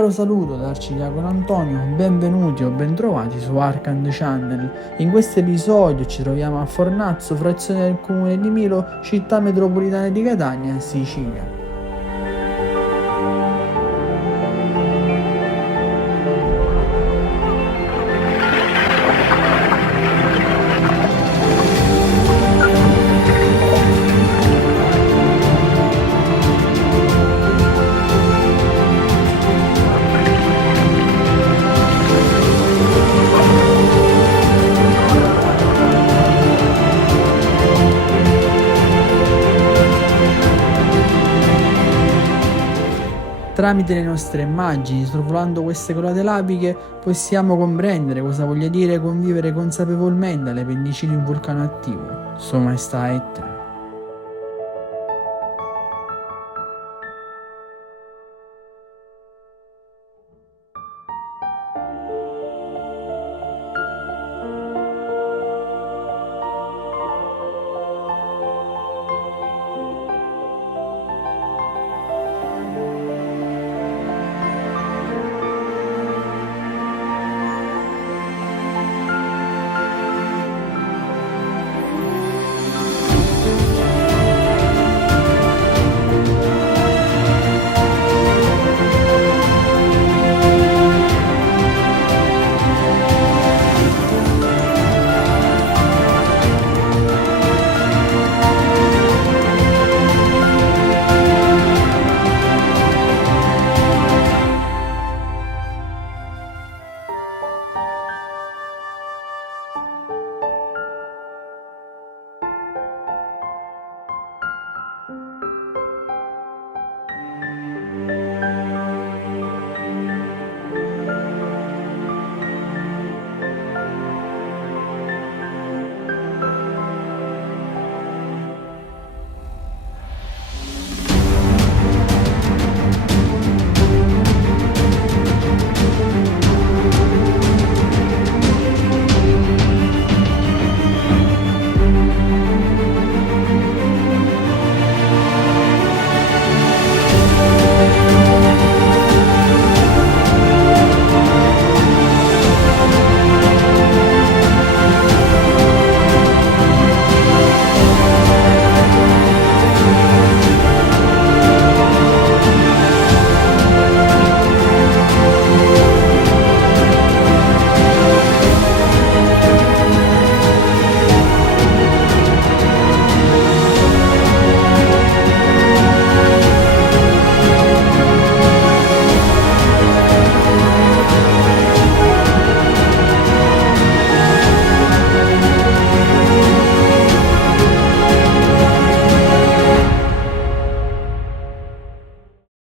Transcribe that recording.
caro saluto da Arcidiacono Antonio, benvenuti o bentrovati su Arcant Channel. In questo episodio ci troviamo a Fornazzo, frazione del comune di Milo, Città Metropolitana di Catania, Sicilia. Tramite le nostre immagini, sorvolando queste colate laviche, possiamo comprendere cosa voglia dire convivere consapevolmente alle pendici di un vulcano attivo. Maestà Etna.